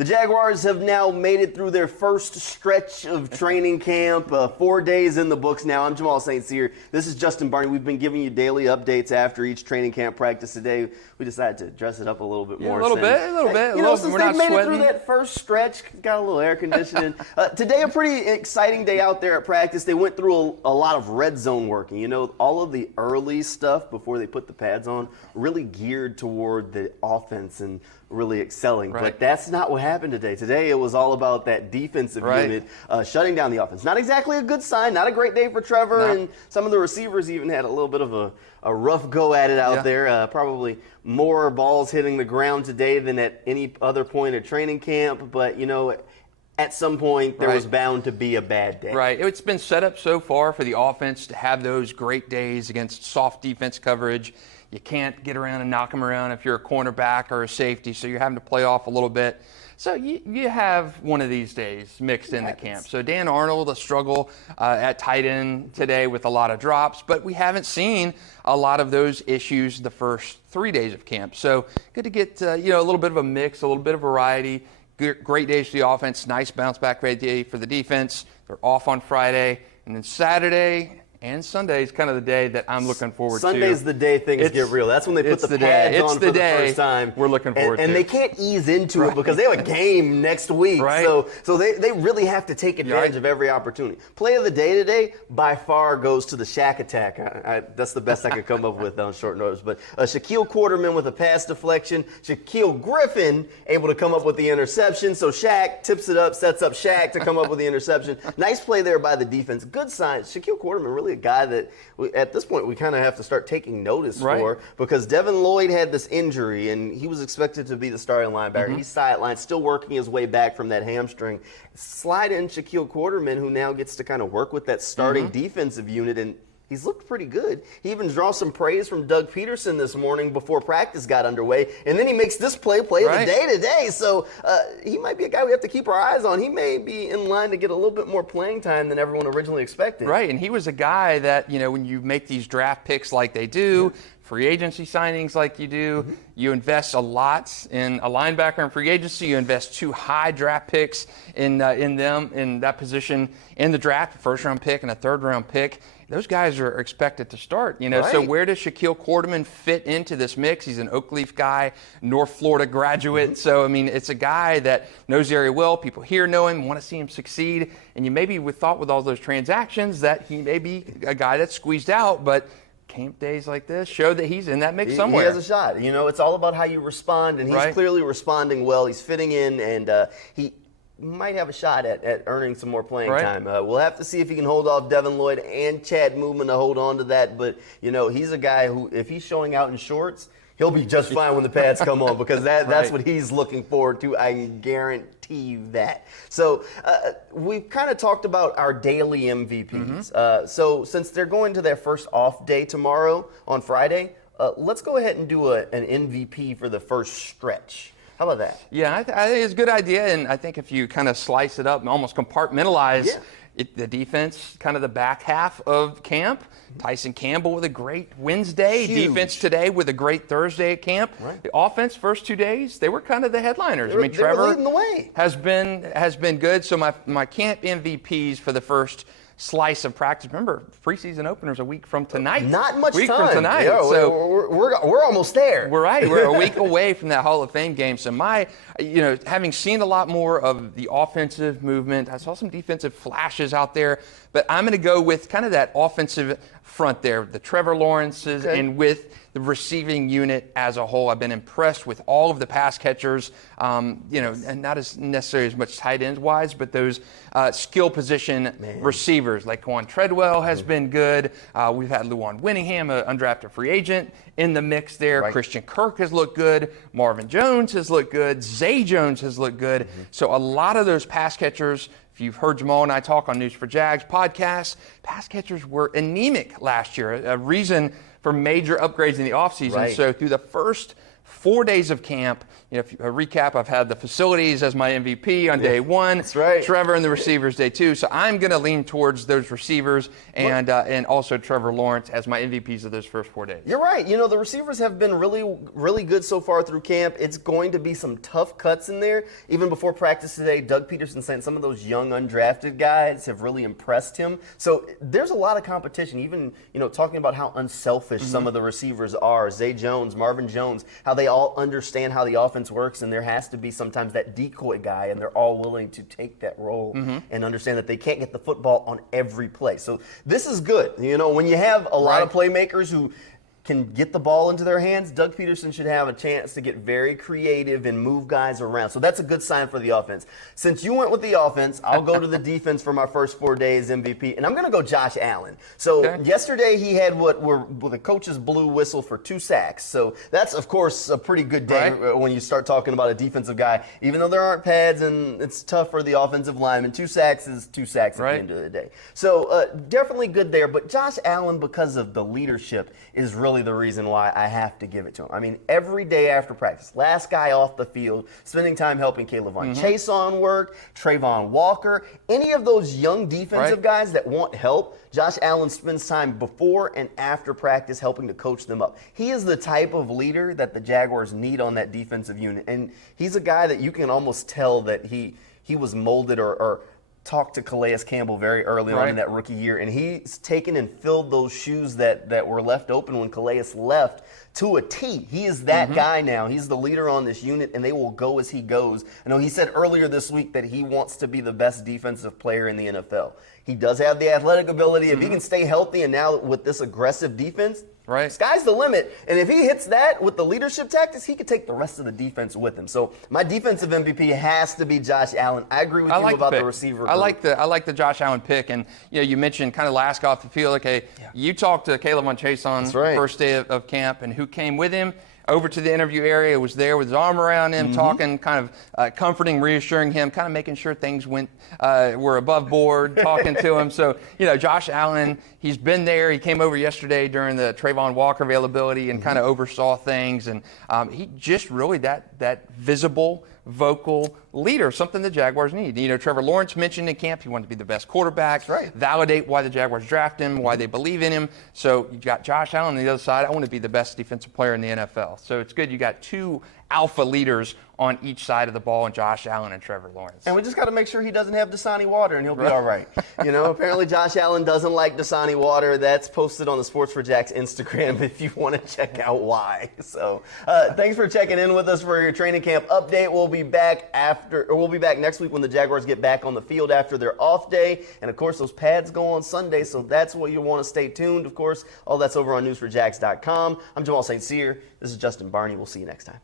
The Jaguars have now made it through their first stretch of training camp, 4 days in the books now. I'm Jamal St. Cyr. This is Justin Barney. We've been giving you daily updates after each training camp practice. Today, we decided to dress it up a little bit more. A little bit. You know, since they've made it through that first stretch, got a little air conditioning. Today, a pretty exciting day out there at practice. They went through a lot of red zone working. You know, all of the early stuff before they put the pads on really geared toward the offense and really excelling. Right. But that's not what happened today. Today it was all about that defensive unit shutting down the offense. Not exactly a good sign. Not a great day for Trevor. And some of the receivers even had a little bit of a rough go at it out there. Probably more balls hitting the ground today than at any other point at training camp. But, you know, at some point there was bound to be a bad day. Right. It's been set up so far for the offense to have those great days against soft defense coverage. You can't get around and knock them around if you're a cornerback or a safety, so you're having to play off a little bit. So you have one of these days mixed in the camp. So Dan Arnold, a struggle at tight end today with a lot of drops, but we haven't seen a lot of those issues the first 3 days of camp. So good to get a little bit of a mix, a little bit of variety. Great days for the offense, nice bounce back day for the defense. They're off on Friday, and then Saturday and Sunday is kind of the day that I'm looking forward to. Sunday's the day things get real. That's when they put the pads on for the first time. We're looking forward to. And they can't ease into it because they have a game next week. Right. So they really have to take advantage of every opportunity. Play of the day today by far goes to the Shaq attack. That's the best I could come up with on short notice. But Shaquille Quarterman with a pass deflection. Shaquille Griffin able to come up with the interception. So Shaq tips it up, sets up Shaq to come up with the interception. Nice play there by the defense. Good sign. Shaquille Quarterman really a guy that at this point we kind of have to start taking notice for, because Devin Lloyd had this injury and he was expected to be the starting linebacker. He's sidelined, still working his way back from that hamstring. Slide in Shaquille Quarterman, who now gets to kind of work with that starting defensive unit, and he's looked pretty good. He even draws some praise from Doug Peterson this morning before practice got underway. And then he makes this play of the day today. So he might be a guy we have to keep our eyes on. He may be in line to get a little bit more playing time than everyone originally expected. Right, and he was a guy that, when you make these draft picks like they do, free agency signings like you do, you invest a lot in a linebacker in free agency. You invest 2 high draft picks in that position in the draft, a first-round pick and a third-round pick. Those guys are expected to start, So where does Shaquille Quarterman fit into this mix? He's an Oakleaf guy, North Florida graduate. So, it's a guy that knows the area well. People here know him, want to see him succeed. And you maybe thought with all those transactions that he may be a guy that's squeezed out, but camp days like this show that he's in that mix somewhere. He has a shot. It's all about how you respond, and he's clearly responding well. He's fitting in, and he might have a shot at earning some more playing time. We'll have to see if he can hold off Devin Lloyd and Chad Mootman to hold on to that. But, he's a guy who, if he's showing out in shorts, he'll be just fine when the pads come on, because that's what he's looking forward to. I can guarantee you that. So we've kind of talked about our daily MVPs. So since they're going to their first off day tomorrow on Friday, let's go ahead and do an MVP for the first stretch. How about that? Yeah, I think it's a good idea, and I think if you kind of slice it up and almost compartmentalize the defense, kind of the back half of camp, Tyson Campbell with a great Wednesday, defense today with a great Thursday at camp. The offense, first 2 days, they were kind of the headliners. Trevor were leading the way. has been good. So my camp MVPs for the first slice of practice. Remember, preseason opener's a week from tonight. Not much week time. From tonight. Yeah, so we're almost there. We're right. We're a week away from that Hall of Fame game. So having seen a lot more of the offensive movement, I saw some defensive flashes out there, but I'm going to go with kind of that offensive front there, the Trevor Lawrences, and with the receiving unit as a whole. I've been impressed with all of the pass catchers, and not as necessarily as much tight ends wise, but those skill position receivers like Quan Treadwell has been good. We've had Luwan Winningham, an undrafted free agent, in the mix there. Christian Kirk has looked good. Marvin Jones has looked good. Zay Jones has looked good. So a lot of those pass catchers, if you've heard Jamal and I talk on News4Jags podcast, pass catchers were anemic last year, a reason for major upgrades in the offseason. So through the first 4 days of camp. You know, if a recap, I've had the facilities as my MVP on day one. That's right. Trevor and the receivers day two. So I'm going to lean towards those receivers and also Trevor Lawrence as my MVPs of those first 4 days. You're right. You know, the receivers have been really, really good so far through camp. It's going to be some tough cuts in there. Even before practice today, Doug Peterson saying some of those young undrafted guys have really impressed him. So there's a lot of competition. Even, you know, talking about how unselfish some of the receivers are. Zay Jones, Marvin Jones, how they all understand how the offense works, and there has to be sometimes that decoy guy, and they're all willing to take that role and understand that they can't get the football on every play. So this is good. You know, when you have a lot of playmakers who can get the ball into their hands, Doug Peterson should have a chance to get very creative and move guys around. So that's a good sign for the offense. Since you went with the offense, I'll go to the defense for my first 4 days MVP, and I'm going to go Josh Allen. So yesterday he had what the coaches blew whistle for 2 sacks. So that's, of course, a pretty good day when you start talking about a defensive guy. Even though there aren't pads and it's tough for the offensive lineman, 2 sacks is 2 sacks at the end of the day. So definitely good there. But Josh Allen, because of the leadership, is really the reason why I have to give it to him. I mean, every day after practice, last guy off the field, spending time helping Caleb Von Chase on work, Trayvon Walker, any of those young defensive guys that want help, Josh Allen spends time before and after practice helping to coach them up. He is the type of leader that the Jaguars need on that defensive unit, and he's a guy that you can almost tell that he was molded or talked to Calais Campbell very early on in that rookie year, and he's taken and filled those shoes that were left open when Calais left to a T. He is that guy now. He's the leader on this unit, and they will go as he goes. I know he said earlier this week that he wants to be the best defensive player in the NFL. He does have the athletic ability. If he can stay healthy, and now with this aggressive defense, sky's the limit. And if he hits that with the leadership tactics, he could take the rest of the defense with him. So my defensive MVP has to be Josh Allen. I agree with you about the receiver group. I like the Josh Allen pick. And you know, you mentioned kind of last off the field. Okay, you talked to Caleb Von Chase on the first day of camp, and who came with him over to the interview area, was there with his arm around him, talking, kind of comforting, reassuring him, kind of making sure things were above board, talking to him. So, you know, Josh Allen, he's been there. He came over yesterday during the Trayvon Walker availability and kind of oversaw things. And he just really that visible, vocal leader, something the Jaguars need. You know, Trevor Lawrence mentioned in camp he wanted to be the best quarterback, validate why the Jaguars draft him, why they believe in him. So you got Josh Allen on the other side. I want to be the best defensive player in the NFL. So it's good you got 2 alpha leaders on each side of the ball, and Josh Allen and Trevor Lawrence. And we just got to make sure he doesn't have Dasani water, and he'll be all right. You know, apparently Josh Allen doesn't like Dasani water. That's posted on the News4Jags Instagram if you want to check out why. So thanks for checking in with us for your training camp update. We'll be back next week when the Jaguars get back on the field after their off day. And of course, those pads go on Sunday, so that's what you want to stay tuned. Of course, all that's over on News4Jags.com. I'm Jamal St. Cyr. This is Justin Barney. We'll see you next time.